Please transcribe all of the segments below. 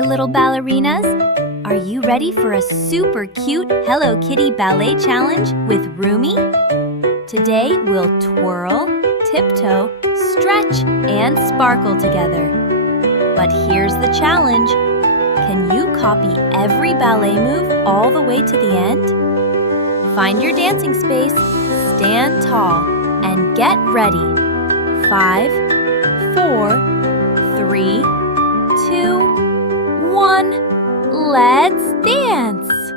my little ballerinas. Are you ready for a super cute Hello Kitty ballet challenge with RUMI? Today we'll twirl, tiptoe, stretch, and sparkle together. But here's the challenge. Can you copy every ballet move all the way to the end? Find your dancing space, stand tall, and get ready. 5, 4, 3, 2, 1. Let's dance!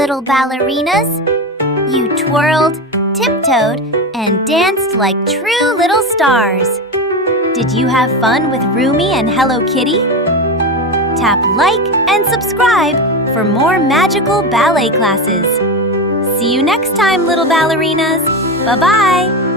little ballerinas. You twirled, tiptoed, and danced like true little stars. Did you have fun with RUMI and Hello Kitty? Tap like and subscribe for more magical ballet classes. See you next time, little ballerinas. Bye-bye!